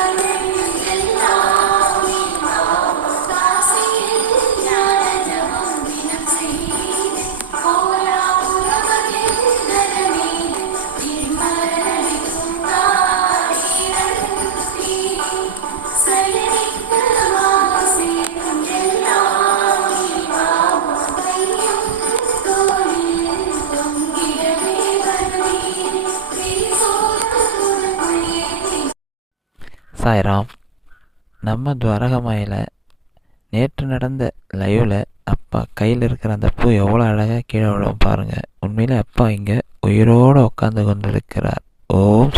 darling. Sairam நம்ம துவாரகமாயில் நேற்று நடந்த லைவில் அப்பா கையில் இருக்கிற அந்த பூ எவ்வளோ அழகாக கீழே விழும் பாருங்கள் உண்மையில் அப்பா இங்கே உயிரோடு உட்காந்து கொண்டிருக்கிறார். ஓம்